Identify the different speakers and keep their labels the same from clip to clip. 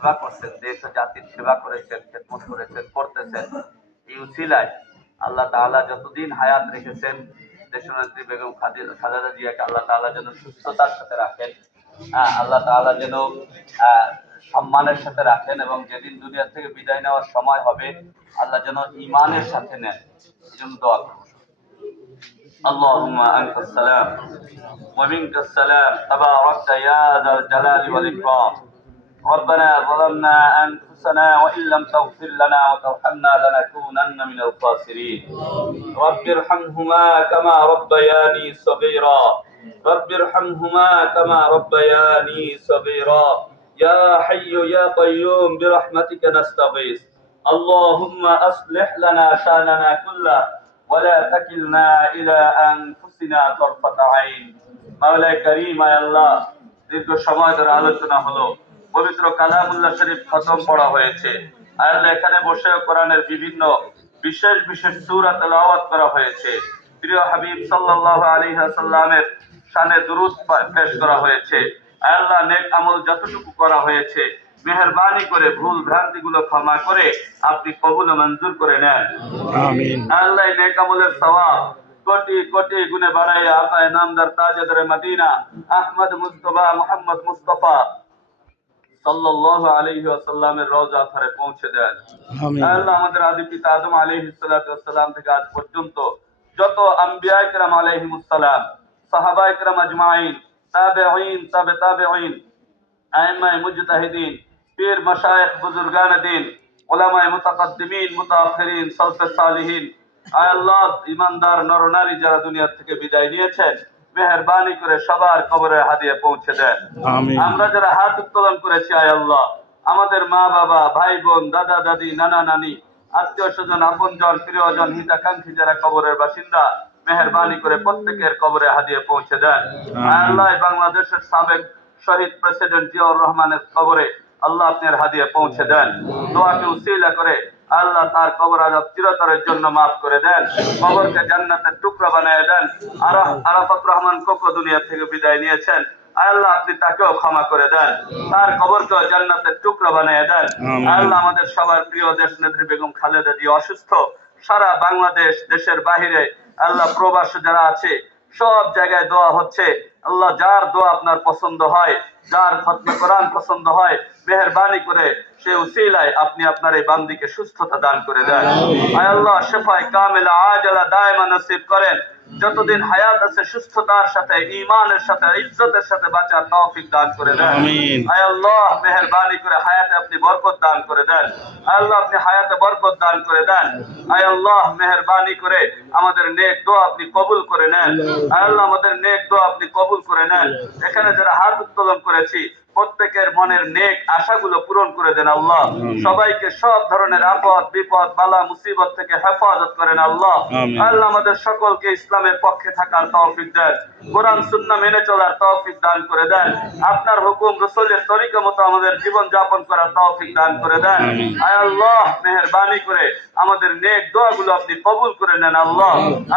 Speaker 1: সেবা করছেন দেশ ও জাতির সেবা করেছেন খেদমত করেছেন করতেছেন এই উসিলায় আল্লাহ তাআলা যতদিন হায়াত রেখেছেন দেশনেত্রী বেগম খাদি খালেদা জিয়াকে আল্লাহ তাআলা যেন সুস্থতার সাথে রাখেন হ্যাঁ, আল্লাহ তাআলা যেন আহ, সম্মানের সাথে রাখেন এবং যেদিন দুনিয়া থেকে বিদায় নেওয়ার সময় হবে আল্লাহ যেন ইমানের সাথে নেন এই জন্য দোয়া করুন اللهم أنت السلام ومنك السلام تباركت يا ذا الجلال والإكرام ربنا ظلمنا أنفسنا وإن لم تغفر لنا وترحمنا لنكونن من الخاسرين رب ارحمهما كما ربياني صغيرا رب ارحمهما كما ربياني صغيرا يا حي يا قيوم برحمتك نستغيث اللهم أصلح لنا شأننا كله ولا تكلنا إلى أنفسنا طرفة عين মাওলায় করিম আয় আল্লাহ দীর্ঘ সময় ধরে আলোচনা হলো পবিত্র কালামুল্লাহ শরীফ খতম পড়া হয়েছে। আল্লাহ এখানে বসে কোরআনের বিভিন্ন বিশেষ বিশেষ সূরা তেলাওয়াত করা হয়েছে। প্রিয় হাবিব সাল্লাল্লাহু আলাইহি ওয়াসাল্লামের শানে দুরূদ পেশ করা হয়েছে। আল্লাহ নেক আমল যতটুকু করা হয়েছে মেহেরবানি করে ভুল ভ্রান্তিগুলো ক্ষমা করে আপনি কবুল মঞ্জুর করে নেন। আল্লাহ নেক আমলের সওয়াব কোটি কোটি গুণে বাড়াই আকায় নামদার তাজেদার মদিনা আহমদ মুস্তফা মোহাম্মদ মুস্তফা সাল্লাল্লাহু আলাইহি ওয়াসাল্লামের রওজা ধরে পৌঁছে দেন
Speaker 2: আমিন
Speaker 1: আল্লাহ আমাদের আদি পিতা আদম আলাইহিস সালাতু ওয়াসসালাম থেকে আজ পর্যন্ত যত আম্বিয়া کرام আলাইহিমুস সালাম সাহাবা کرام আজমাইন তাবেঈন তাবে তাবেঈন আইমায়ে মুজতাহিদিন পীর মাশায়েখ বুজুর্গান দিন উলামায়ে মুতাকাদ্দিমিন মুতাআখিরিন সালফে সালিহিন আয় আল্লাহ ইমানদার নরনারী যারা দুনিয়া থেকে বিদায় নিয়েছেন মেহেরবানি করে সবার কবরে হাদিয়ে পৌঁছে দেন। আমরা যারা হাত উত্তোলন করেছি আয় আল্লাহ আমাদের মা বাবা ভাই বোন দাদা দাদি নানা নানি আত্মীয় স্বজন আপনজন প্রিয়জন হিতাকাঙ্ক্ষী যারা কবরের বাসিন্দা মেহরবানি করে প্রত্যেকের কবরে হাদিয়ে পৌঁছে দেন। আল্লাহ বাংলাদেশের সাবেক শহীদ প্রেসিডেন্ট জিয়াউর রহমানের কবরে আল্লাহ আপনার হাদিয়ে পৌঁছে দেন। দোয়াকে উসিলা করে আল্লাহ তার কবর আজাব চিরতরের জন্য মাফ করে দেন কবরকে জান্নাতের টুকরা বানিয়ে দেন। আরা- আরাফাত রহমান কোকো দুনিয়া থেকে বিদায় নিয়েছেন। আল্লাহ আপনি তাকেও ক্ষমা করে দেন। তার কবরকেও জান্নাতের টুকরা বানিয়ে দেন। আল্লাহ আমাদের সবার প্রিয় দেশ নেত্রী বেগম খালেদা জি অসুস্থ। সারা বাংলাদেশ দেশের বাহিরে আল্লাহ প্রবাসে যারা আছে সব জায়গায় দোয়া হচ্ছে। আল্লাহ যার দোয়া আপনার পছন্দ হয় যার খতমে কোরআন পছন্দ হয় মেহরবানি করে সে উসিলায় আপনি আপনার এই বান্দিকে সুস্থতা দান করে দেন। আয় আল্লাহ শেফায় কামেলা আজালা দায়মা নসিব করেন। যতদিন হায়াত আছে সুস্থতার সাথে ইমানের সাথে ইজ্জতের সাথে বাঁচার তৌফিক দান করে দেন।
Speaker 2: আমিন।
Speaker 1: আয় আল্লাহ মেহরবানি করে হায়াতে আপনি বরকত দান করে দেন। আয় আল্লাহ আপনি হায়াতে বরকত দান করে দেন। আয় আল্লাহ মেহরবানি করে আমাদের নেক দোয়া আপনি কবুল করে নেন। আয় আল্লাহ আমাদের নেক দোয়া আপনি কবুল করে নেন। এখানে যারা হাত উত্তোলন করেছি প্রত্যেকের মনের নেক আশাগুলো পূরণ করে দেন আল্লাহ। সবাইকে সব ধরনের আপদ বিপদ বালা মুসিবত থেকে হেফাজত করেন আল্লাহ। আল্লাহ আমাদের সকলকে ইসলামের পক্ষে থাকার তৌফিক দেন। কোরআন সুন্নাহ মেনে চলার তৌফিক দান করে দেন। আপনার হুকুম রসুলের তরিকা মতো আমাদের জীবন যাপন করার তৌফিক দান করে দেন। আয় আল্লাহ মেহেরবানি করে আমাদের নেক দোয়াগুলো আপনি কবুল করে নেন আল্লাহ।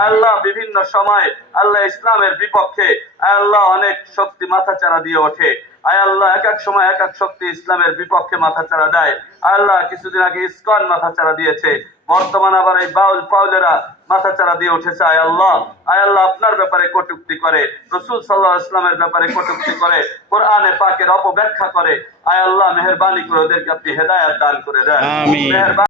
Speaker 1: আল্লাহ বিভিন্ন সময় আল্লাহ ইসলামের বিপক্ষে আয় আল্লাহ অনেক শক্তি মাথাচাড়া দিয়ে ওঠে। আয় আল্লাহ এক এক সময় এক এক শক্তি ইসলামের বিপক্ষে মাথাচাড়া দেয়। আয় আল্লাহ কিছুদিন আগে ইসকন মাথাচাড়া দিয়েছে। বর্তমান আবার এই বাউল পাউলেরা মাথাচাড়া দিয়ে উঠেছে। আয় আল্লাহ আয় আল্লাহ আপনার ব্যাপারে কটুক্তি করে। রসুল সাল্লাহ ইসলামের ব্যাপারে কটুক্তি করে। কোরআনে পাকের অপব্যাখ্যা করে। আয় আল্লাহ মেহরবানি করে ওদেরকে আপনি হেদায়াত দান করে দেন। মেহেরবানি